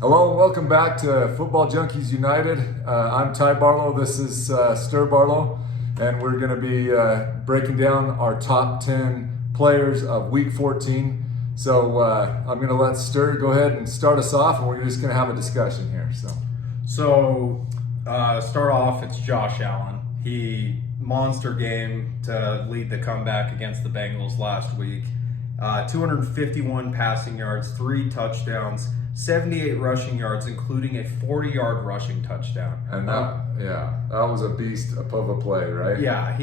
Hello and welcome back to Football Junkies United. I'm Ty Barlow, this is Stir Barlow, and we're going to be breaking down our top 10 players of Week 14. So I'm going to let Stir go ahead and start us off, and we're just going to have a discussion here. Start off, it's Josh Allen. He monster game to lead the comeback against the Bengals last week. 251 passing yards, 3 touchdowns, 78 rushing yards, including a 40-yard rushing touchdown. And that was a beast of a play, right? Yeah,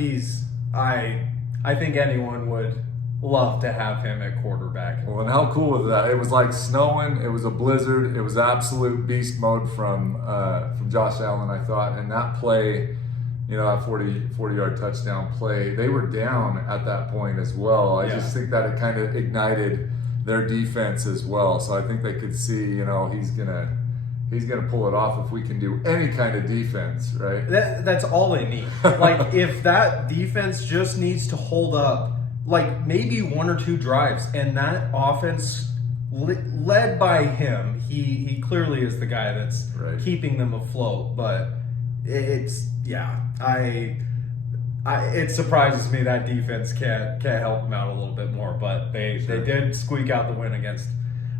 I think anyone would love to have him at quarterback. Well, and how cool was that? It was like snowing. It was a blizzard. It was absolute beast mode from Josh Allen, I thought. And that play, that 40-yard touchdown play, they were down at that point as well. I just think that it kind of ignited their defense as well. So I think they could see, he's gonna pull it off if we can do any kind of defense, right? That's all they need. Like, if that defense just needs to hold up, like maybe 1 or 2 drives, and that offense led by him, he clearly is the guy that's keeping them afloat. But it surprises me that defense can't help them out a little bit more. But they did squeak out the win against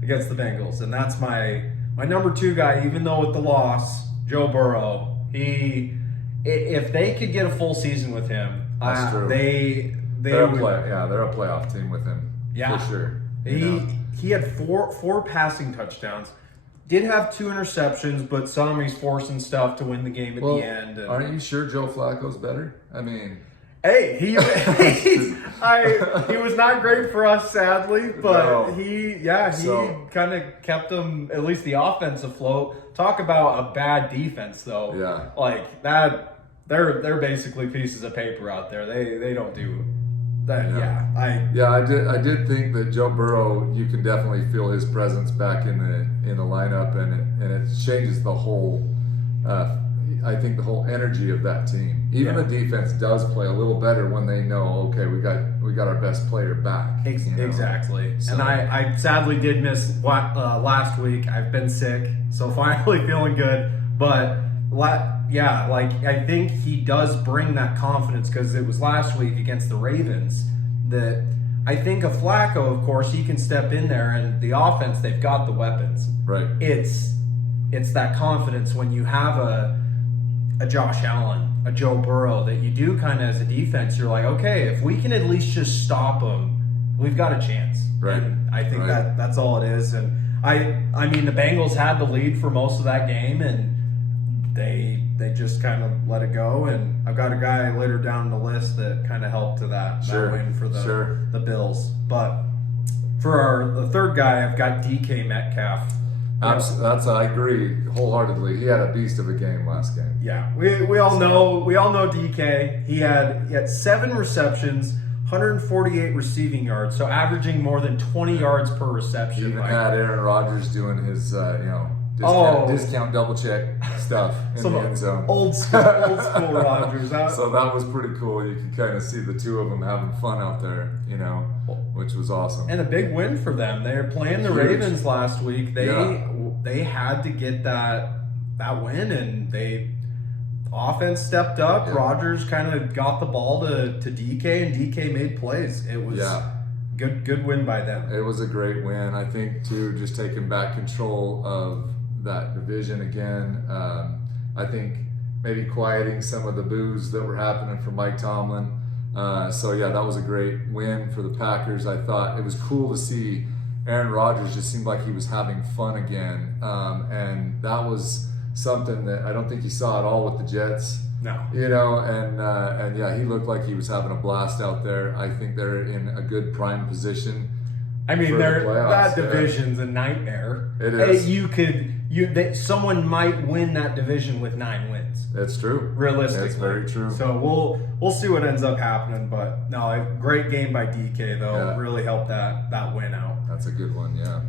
the Bengals, and that's my number 2 guy. Even though with the loss, Joe Burrow, if they could get a full season with him, that's true. They're a playoff team with him. Yeah, for sure. He had four passing touchdowns. Did have 2 interceptions, but some he's forcing stuff to win the game at the end. And aren't you sure Joe Flacco's better? I mean, hey, he was not great for us, sadly, but he kind of kept them, at least the offense, afloat. Talk about a bad defense, though. Yeah, like that. They're basically pieces of paper out there. They don't do that. I did think that Joe Burrow, you can definitely feel his presence back in the lineup, and it changes the whole. I think the whole energy of that team. Even the defense does play a little better when they know, okay, we got our best player back. Exactly. So. And I sadly did miss last week. I've been sick, so finally feeling good. But I think he does bring that confidence, because it was last week against the Ravens that I think a Flacco, of course, he can step in there, and the offense, they've got the weapons. Right. It's that confidence when you have a Josh Allen, a Joe Burrow, that you do kind of as a defense, you're like, okay, if we can at least just stop them, we've got a chance. Right. And I think that's all it is. And I mean, the Bengals had the lead for most of that game, and they just kind of let it go. And I've got a guy later down the list that kind of helped to that win for the Bills. But for the third guy, I've got DK Metcalf. I agree wholeheartedly. He had a beast of a game last game. Yeah, we all know DK. He had 7 receptions, 148 receiving yards, so averaging more than 20 yards per reception. He even had Aaron Rodgers doing his discount double check stuff in the end zone. Old school Rodgers. So that was pretty cool. You could kind of see the 2 of them having fun out there, which was awesome. And a big win for them. They were playing the Ravens last week. They had to get that win, and offense stepped up. Rodgers kind of got the ball to DK, and DK made plays. It was good win by them. It was a great win. I think, too, just taking back control of that division again. I think maybe quieting some of the boos that were happening from Mike Tomlin. That was a great win for the Packers. I thought it was cool to see Aaron Rodgers just seemed like he was having fun again. And that was something that I don't think you saw at all with the Jets. No. He looked like he was having a blast out there. I think they're in a good prime position. I mean, that division's a nightmare. It is. Someone might win that division with 9 wins. That's true. Realistically. That's very true. So we'll see what ends up happening. But no, a great game by DK though. Yeah. Really helped that win out. That's a good one, yeah.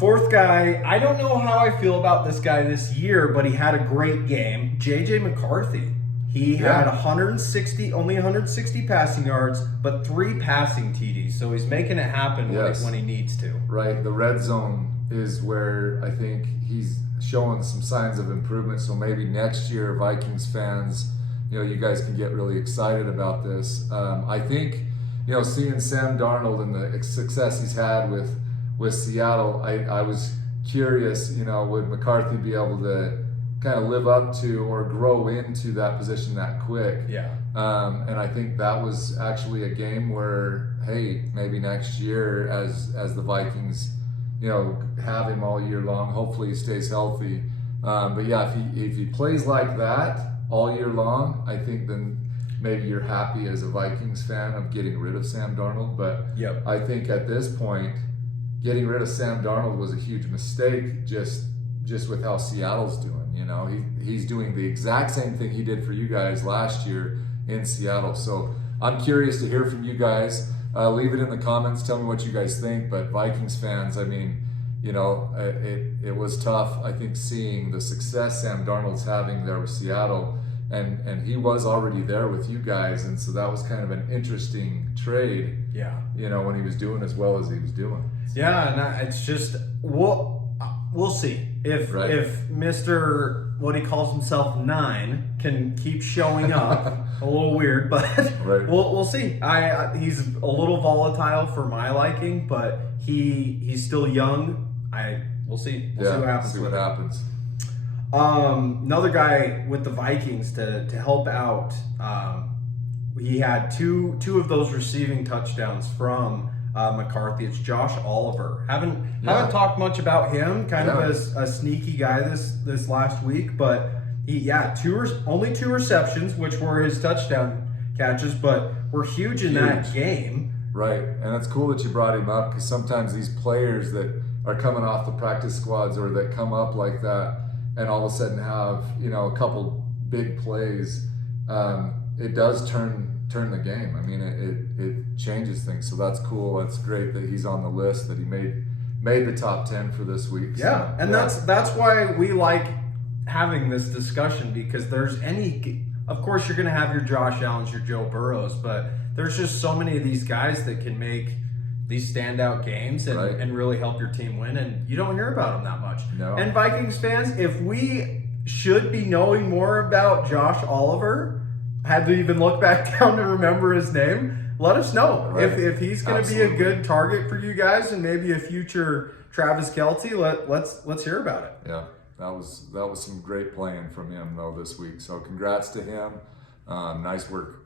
Fourth guy, I don't know how I feel about this guy this year, but he had a great game. JJ McCarthy. He had only 160 passing yards, but 3 passing TDs. So he's making it happen when he needs to. Right. The red zone is where I think he's showing some signs of improvement. So maybe next year, Vikings fans, you guys can get really excited about this. I think, seeing Sam Darnold and the success he's had with Seattle, I was curious, would McCarthy be able to kind of live up to or grow into that position that quick? Yeah. And I think that was actually a game where, hey, maybe next year as the Vikings, have him all year long, hopefully he stays healthy. But yeah, if he plays like that all year long, I think then maybe you're happy as a Vikings fan of getting rid of Sam Darnold. But Yep. I think at this point, getting rid of Sam Darnold was a huge mistake just with how Seattle's doing. He's doing the exact same thing he did for you guys last year in Seattle. So I'm curious to hear from you guys. Leave it in the comments. Tell me what you guys think. But Vikings fans, I mean, it was tough, I think, seeing the success Sam Darnold's having there with Seattle. And he was already there with you guys. And so that was kind of an interesting trade, Yeah. when he was doing as well as he was doing. Yeah, and it's just we'll see if Right. if Mr. what he calls himself 9 can keep showing up. A little weird, but Right. we'll see. He's a little volatile for my liking, but he's still young. We'll see. We'll see what happens. See with what him. happens. Another guy with the Vikings to help out. He had two of those receiving touchdowns from McCarthy. It's Josh Oliver. Haven't talked much about him. Kind of a sneaky guy this last week, but only 2 receptions, which were his touchdown catches, but were huge in that game. Right, and it's cool that you brought him up because sometimes these players that are coming off the practice squads or that come up like that and all of a sudden have a couple big plays, it does turn the game. I mean, it changes things. So that's cool. That's great that he's on the list, that he made the top 10 for this week. Yeah, and that's why we like having this discussion, because of course you're going to have your Josh Allens, your Joe Burrows, but there's just so many of these guys that can make these standout games and really help your team win, and you don't hear about them that much. No. And Vikings fans, if we should be knowing more about Josh Oliver, had to even look back down to remember his name, let us know. Right. If he's going to be a good target for you guys and maybe a future Travis Kelce, let's hear about it. Yeah, that was some great playing from him though this week. So congrats to him. Nice work.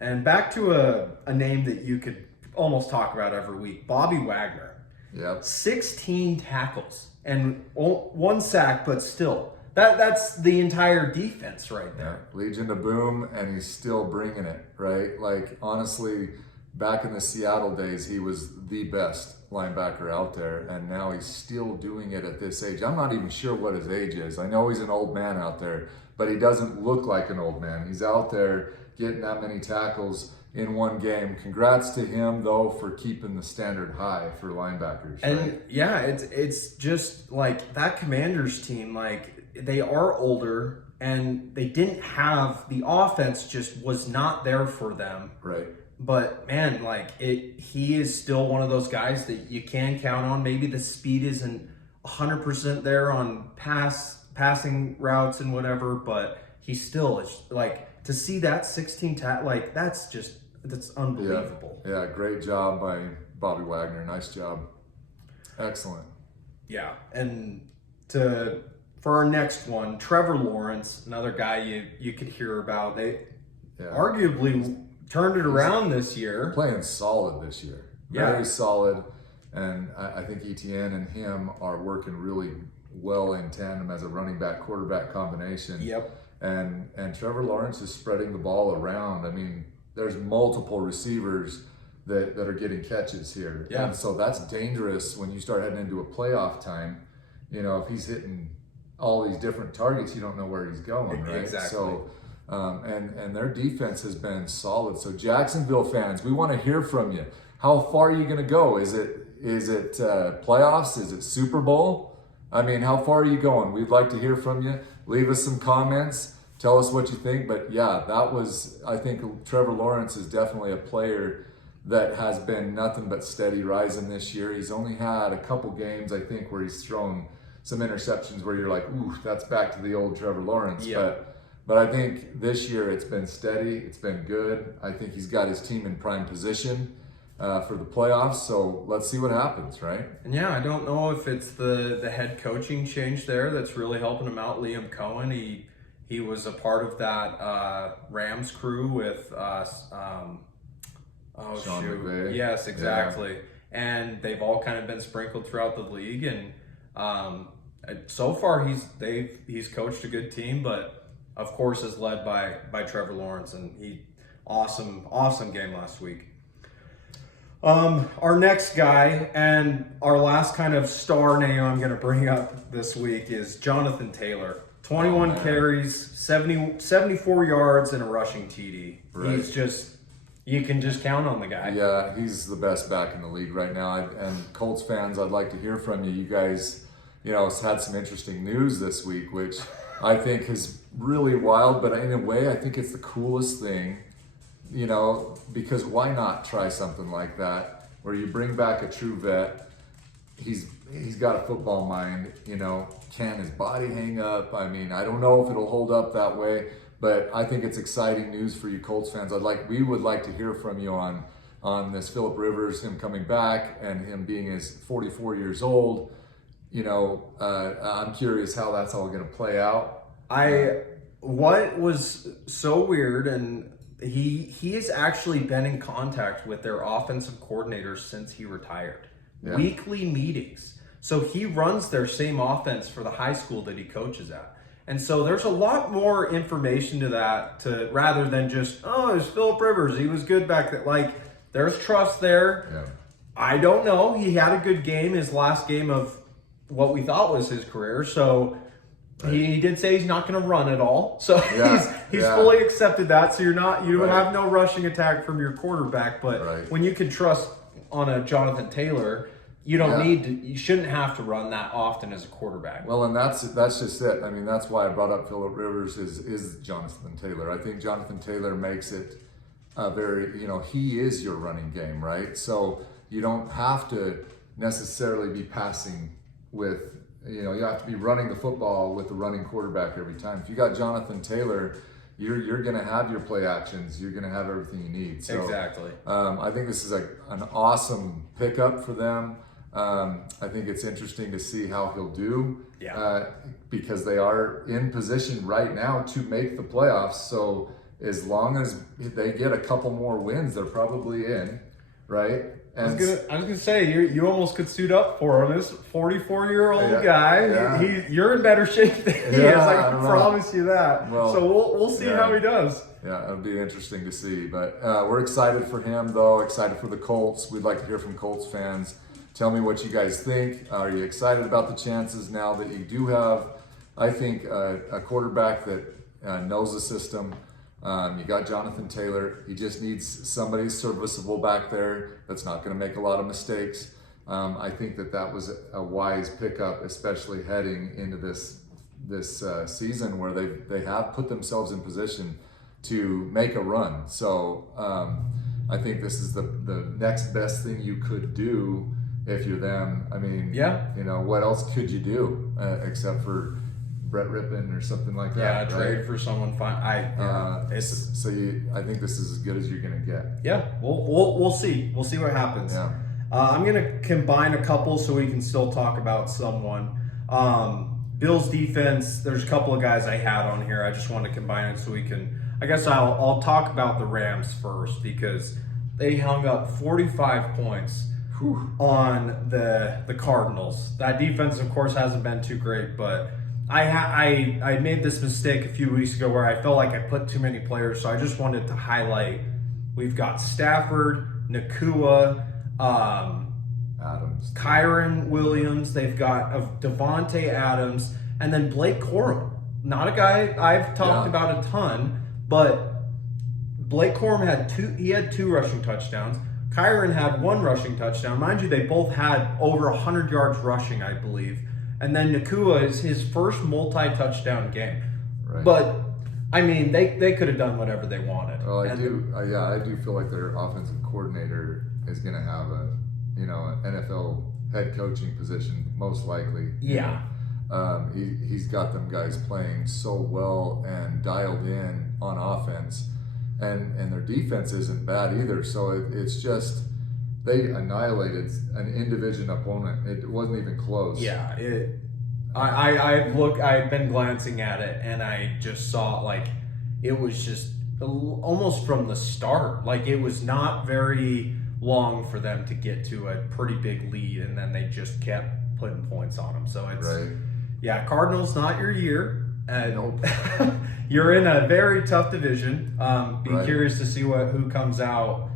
And back to a name that you could almost talk about every week, Bobby Wagner. Yep. 16 tackles and 1 sack, but still, that's the entire defense right there. Legion to Boom, and he's still bringing it, right? Like, honestly, back in the Seattle days, he was the best linebacker out there, and now he's still doing it at this age. I'm not even sure what his age is. I know he's an old man out there, but he doesn't look like an old man. He's out there getting that many tackles in one game. Congrats to him, though, for keeping the standard high for linebackers. And right? yeah, it's just like that Commanders team, like, they are older and they didn't have the offense, just was not there for them. Right. But man, like, he is still one of those guys that you can count on. Maybe the speed isn't 100% there on passing routes and whatever, but he still is, like, to see that 16 like, that's unbelievable. Yeah, great job by Bobby Wagner. Nice job. Excellent. Yeah, and for our next one, Trevor Lawrence, another guy you could hear about. They arguably turned it around this year. Playing solid this year. Very solid. And I think ETN and him are working really well in tandem as a running back quarterback combination. Yep. And Trevor Lawrence is spreading the ball around. I mean, there's multiple receivers that are getting catches here. Yeah. And so that's dangerous when you start heading into a playoff time. If he's hitting all these different targets, you don't know where he's going, right? Exactly. So, and their defense has been solid. So Jacksonville fans, we want to hear from you. How far are you going to go? Is it playoffs? Is it Super Bowl? I mean, how far are you going? We'd like to hear from you. Leave us some comments. Tell us what you think. But yeah, I think Trevor Lawrence is definitely a player that has been nothing but steady rising this year. He's only had a couple games, I think, where he's thrown some interceptions where you're like, ooh, that's back to the old Trevor Lawrence. Yeah. But I think this year it's been steady, it's been good. I think he's got his team in prime position for the playoffs, so let's see what happens, right? And yeah, I don't know if it's the head coaching change there that's really helping him out. Liam Cohen, he was a part of that Rams crew with Sean McVay. Yes, exactly. And they've all kind of been sprinkled throughout the league, and so far he's coached a good team, but of course is led by Trevor Lawrence, and awesome game last week. Our next guy and our last kind of star name I'm going to bring up this week is Jonathan Taylor. 21 carries, 74 yards, and a rushing TD. Right. You can just count on the guy. Yeah, he's the best back in the league right now. And Colts fans, I'd like to hear from you. You guys, had some interesting news this week, which I think is really wild, but in a way, I think it's the coolest thing, because why not try something like that where you bring back a true vet. He's got a football mind, can his body hang up? I mean, I don't know if it'll hold up that way, but I think it's exciting news for you Colts fans. We would like to hear from you on this Phillip Rivers, him coming back and him being 44 years old. I'm curious how that's all going to play out. What was so weird, and he has actually been in contact with their offensive coordinators since he retired. Yeah. Weekly meetings. So he runs their same offense for the high school that he coaches at. And so there's a lot more information to that, rather than just, it's Phillip Rivers, he was good back then. There's trust there. Yeah. I don't know. He had a good game, his last game of what we thought was his career. So right. He did say he's not going to run at all. So he's fully accepted that. So you have no rushing attack from your quarterback. But when you can trust on a Jonathan Taylor, you don't you shouldn't have to run that often as a quarterback. Well, and that's just it. I mean, that's why I brought up Phillip Rivers is Jonathan Taylor. I think Jonathan Taylor makes it very, he is your running game, right? So you don't have to necessarily be passing with, you have to be running the football with the running quarterback every time. If you got Jonathan Taylor, you're going to have your play actions. You're going to have everything you need. So, exactly. I think this is an awesome pickup for them. I think it's interesting to see how he'll do because they are in position right now to make the playoffs. So as long as they get a couple more wins, they're probably in, right? And I was gonna say you almost could suit up for him. This 44-year-old guy, you're in better shape than he is. I can promise you that. Well, so we'll see how he does. Yeah, it'll be interesting to see. But we're excited for him, though. Excited for the Colts. We'd like to hear from Colts fans. Tell me what you guys think. Are you excited about the chances now that you do have, I think, a quarterback that knows the system? You got Jonathan Taylor. He just needs somebody serviceable back there that's not going to make a lot of mistakes. I think that was a wise pickup, especially heading into this season where they have put themselves in position to make a run. So I think this is the next best thing you could do if you're them. I mean, what else could you do except for Brett Rippon or something like that? Yeah, trade for someone fine. I think this is as good as you're gonna get. Yeah, we'll see. We'll see what happens. Yeah. I'm gonna combine a couple so we can still talk about someone. Bills defense. There's a couple of guys I had on here. I just want to combine it so we can. I guess I'll talk about the Rams first because they hung up 45 points on the Cardinals. That defense, of course, hasn't been too great, but I made this mistake a few weeks ago where I felt like I put too many players, so I just wanted to highlight. We've got Stafford, Nakua, Adams, Kyron Williams. They've got Devontae Adams, and then Blake Corum. Not a guy I've talked about a ton, but Blake Corum had two rushing touchdowns. Kyron had one rushing touchdown. Mind you, they both had over 100 yards rushing, I believe. And then Nakua is his first multi-touchdown game. Right. But I mean, they could have done whatever they wanted. Well, And I do feel like their offensive coordinator is going to have an NFL head coaching position, most likely. Yeah. He's got them guys playing so well and dialed in on offense, and their defense isn't bad either. So it's just they annihilated an in-division opponent. It wasn't even close. Yeah, I've been glancing at it, and I just saw like it was just almost from the start. Like it was not very long for them to get to a pretty big lead, and then they just kept putting points on them. So it's Right. yeah, Cardinals not your year. Nope. You're in a very tough division. Be Right. curious to see who comes out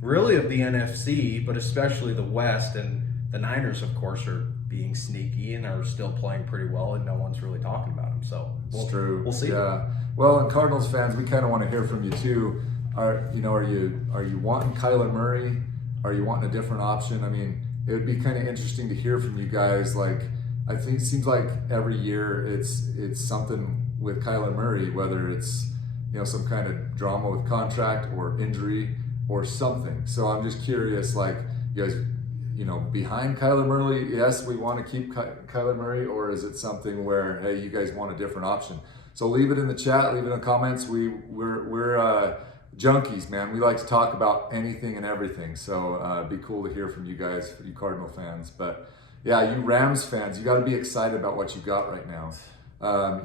really of the NFC, but especially the West. And the Niners, of course, are being sneaky and are still playing pretty well, and no one's really talking about them. So It's true. We'll see. Yeah. Well, and Cardinals fans, we kind of want to hear from you too. Are you wanting Kyler Murray? Are you wanting a different option? I mean, it would be kind of interesting to hear from you guys. Like, I think it seems like every year it's something with Kyler Murray, whether it's some kind of drama with contract or injury or something. So I'm just curious, like, you guys, behind Kyler Murray, yes, we want to keep Kyler Murray, or is it something where, hey, you guys want a different option? So leave it in the chat, leave it in the comments. We're junkies, man. We like to talk about anything and everything. So it'd be cool to hear from you guys, you Cardinal fans. But yeah, you Rams fans, you got to be excited about what you got right now.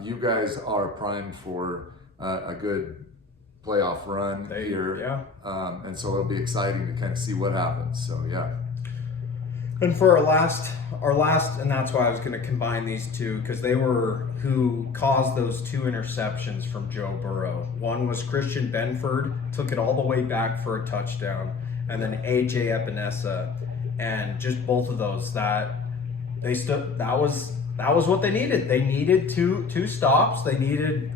You guys are primed for a good playoff run here. Yeah. And so it'll be exciting to kind of see what happens. So yeah. And for our last, and that's why I was going to combine these two, because they were who caused those 2 interceptions from Joe Burrow. One was Christian Benford, took it all the way back for a touchdown, and then AJ Epinesa, and just both of those that was what they needed. They needed two stops. They needed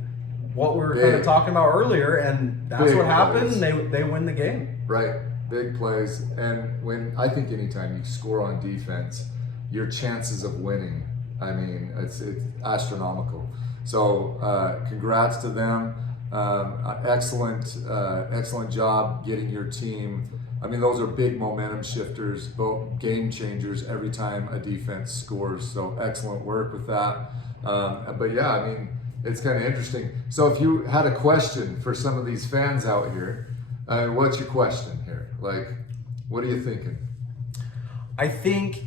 what we were kind of talking about earlier, and that's what happened. They win the game. Right. Big plays, and I think anytime you score on defense, your chances of winning, I mean, it's astronomical. So congrats to them. Excellent job getting your team. I mean, those are big momentum shifters, both game changers every time a defense scores. So excellent work with that. But yeah, I mean, it's kind of interesting. So if you had a question for some of these fans out here, what's your question here? Like, what are you thinking? I think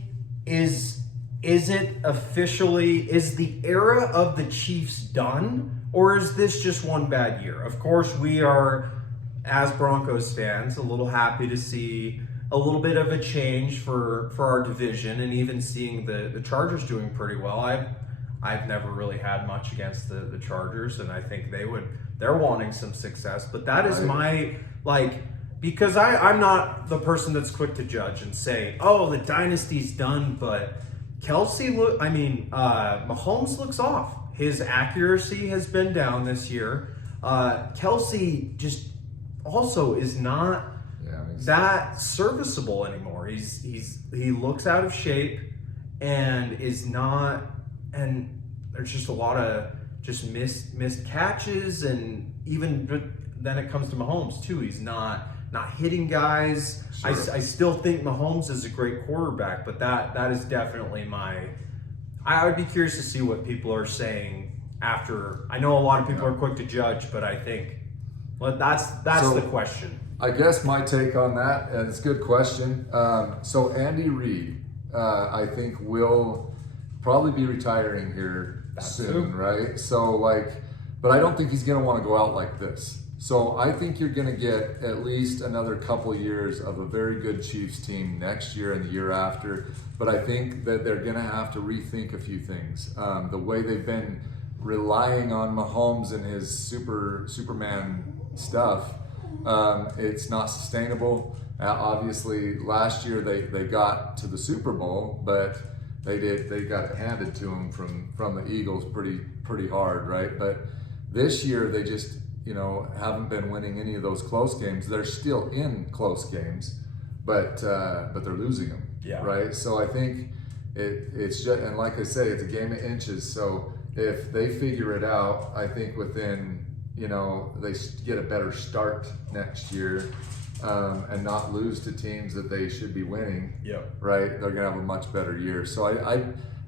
is it officially, is the era of the Chiefs done, or is this just one bad year? Of course, we are, as Broncos fans, a little happy to see a little bit of a change for our division, and even seeing the Chargers doing pretty well. I've never really had much against the Chargers, and I think they're wanting some success. But that is my, because I'm not the person that's quick to judge and say, oh, the dynasty's done, but Mahomes looks off. His accuracy has been down this year. Kelsey just also is not that serviceable anymore. He looks out of shape and is not, and there's just a lot of just missed catches, and even then it comes to Mahomes too. He's not hitting guys. Sure. I still think Mahomes is a great quarterback, but that is definitely I would be curious to see what people are saying after. I know a lot of people are quick to judge, but I think that's the question. I guess my take on that, and it's a good question. So Andy Reid, I think will probably be retiring here soon, right? So but I don't think he's going to want to go out like this. So I think you're going to get at least another couple years of a very good Chiefs team next year and the year after. But I think that they're going to have to rethink a few things. The way they've been relying on Mahomes and his Superman stuff, it's not sustainable. Obviously, last year they got to the Super Bowl, but they got it handed to them from the Eagles pretty hard, right? But this year they just haven't been winning any of those close games. They're still in close games, but they're losing them. Yeah. Right. So I think it's just, and like I say, it's a game of inches. So if they figure it out, I think within they get a better start next year, and not lose to teams that they should be winning. Yep. Right, they're gonna have a much better year. So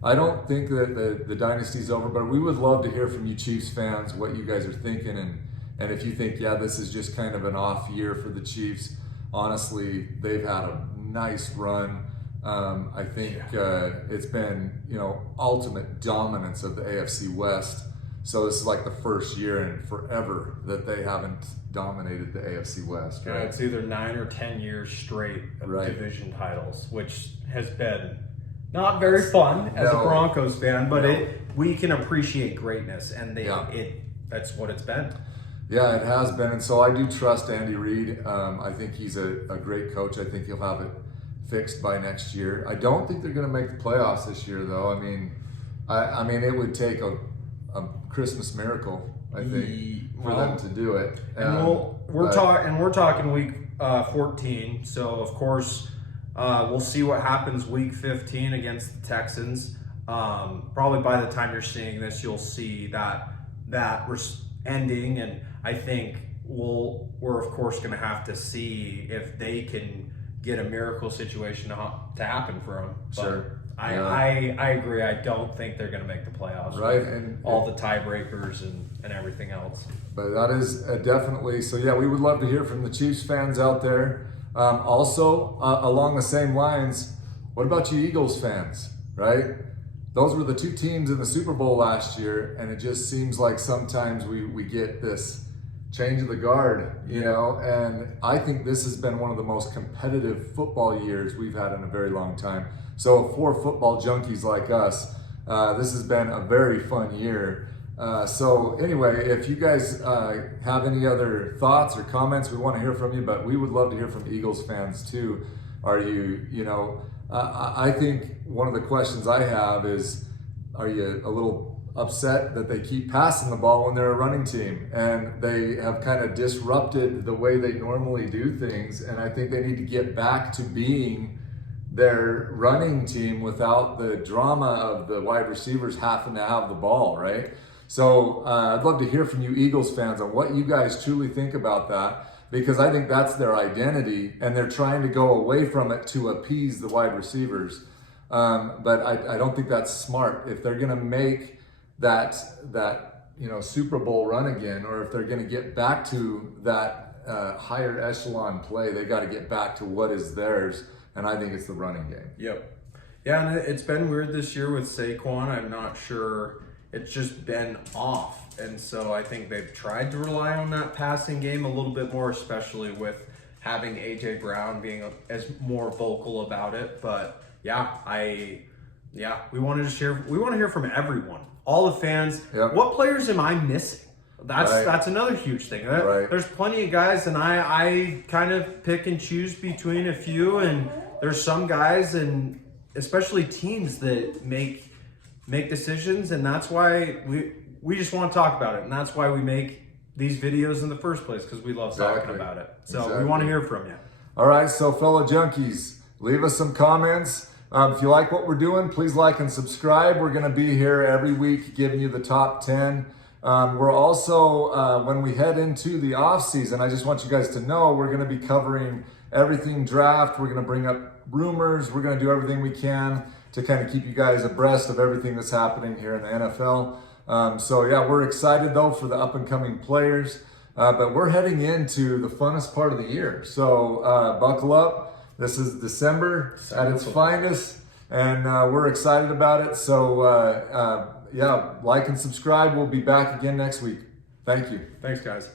I don't think that the dynasty's over, but we would love to hear from you Chiefs fans what you guys are thinking, and if you think, yeah, this is just kind of an off year for the Chiefs. Honestly, they've had a nice run. I think it's been, ultimate dominance of the AFC West. So this is like the first year in forever that they haven't dominated the AFC West. Yeah, Right? it's either 9 or 10 years straight of Right. division titles, which has been not very fun as No. a Broncos fan, but No. we can appreciate greatness, and Yeah. that's what it's been. Yeah, it has been, and so I do trust Andy Reid. I think he's a great coach. I think he'll have it fixed by next year. I don't think they're going to make the playoffs this year, though. I mean, it would take a Christmas miracle, I think, for them to do it. And we're talking week 14, so of course we'll see what happens week 15 against the Texans. Probably by the time you're seeing this, you'll see that ending, and I think we're of course going to have to see if they can get a miracle situation to happen for them. But Sure. I agree. I don't think they're going to make the playoffs. Right, with and all the tiebreakers and everything else. But that is definitely, so yeah, we would love to hear from the Chiefs fans out there. Also, along the same lines, what about you Eagles fans, right? Those were the two teams in the Super Bowl last year, and it just seems like sometimes we get this change of the guard, and I think this has been one of the most competitive football years we've had in a very long time. So for football junkies like us, this has been a very fun year. So anyway, if you guys have any other thoughts or comments, we want to hear from you, but we would love to hear from Eagles fans too. Are you, I think one of the questions I have is, are you a little upset that they keep passing the ball when they're a running team and they have kind of disrupted the way they normally do things? And I think they need to get back to being their running team without the drama of the wide receivers having to have the ball, right? So I'd love to hear from you Eagles fans on what you guys truly think about that, because I think that's their identity and they're trying to go away from it to appease the wide receivers. But I don't think that's smart. If they're going to make that Super Bowl run again, or if they're going to get back to that higher echelon play, they got to get back to what is theirs. And I think it's the running game. Yep. Yeah, and it's been weird this year with Saquon. I'm not sure. It's just been off. And so I think they've tried to rely on that passing game a little bit more, especially with having A.J. Brown being as more vocal about it. But we want to hear from everyone. All the fans. Yep. What players am I missing? Right. That's another huge thing. Right. There's plenty of guys, and I kind of pick and choose between a few, and there's some guys, and especially teams that make decisions, and that's why we just want to talk about it, and that's why we make these videos in the first place, because we love talking about it. So we want to hear from you. All right, so fellow junkies, leave us some comments. If you like what we're doing, please like and subscribe. We're going to be here every week giving you the top 10. We're also, when we head into the off season, I just want you guys to know we're going to be covering everything draft. We're going to bring up rumors. We're going to do everything we can to kind of keep you guys abreast of everything that's happening here in the NFL. So yeah, we're excited though for the up and coming players, but we're heading into the funnest part of the year. So buckle up. This is December at its finest, and we're excited about it. So yeah, like and subscribe. We'll be back again next week. Thank you. Thanks, guys.